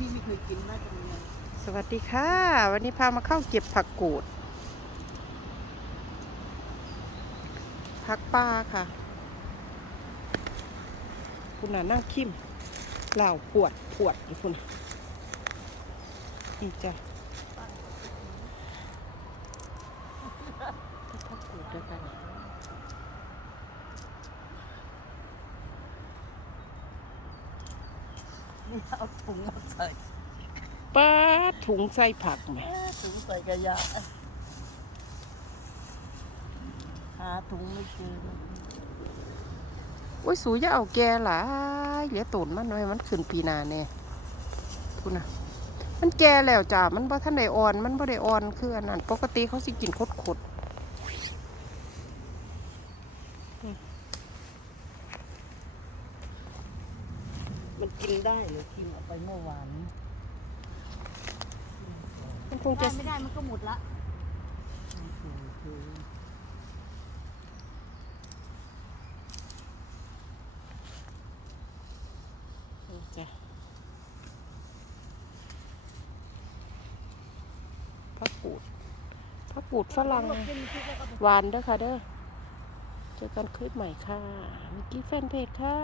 พี่ไม่เคยกินน่าจะมีสวัสดีค่ะ วันนี้พามาเข้าเก็บผักกูด ผักป้าค่ะ คุณน่ะนั่งคิมเหล่าปวดปวดอยู่คุณอีจ้ะผักกูดด้วยกัน นี่ เอาถุงมาใส่ป้าดถุงใส่ผักไหมเอ๊ะถุงใส่กระยะหาถุงไม่เจอโอ้ยสูอย่าเอาแกหลายเหลือตูนมันไว้มันขึ้นปีหนาแน่คุณน่ะมันแก่แล้วจ้ะมันบ่ทันได้อ่อนมันบ่ได้อ่อนคืออันนั้นปกติเขาสิกินคดค มันกินได้หรือกินเอาไปเมื่อวานนี้ๆมันคงได้จะไม่ได้มันก็หมดละคือจ้ะผักกูดผักกูดฝรั่งหวานเด้อค่ะเด้อ เจอกันคลิปใหม่ค่ะมิกกี้แฟนเพจค่ะ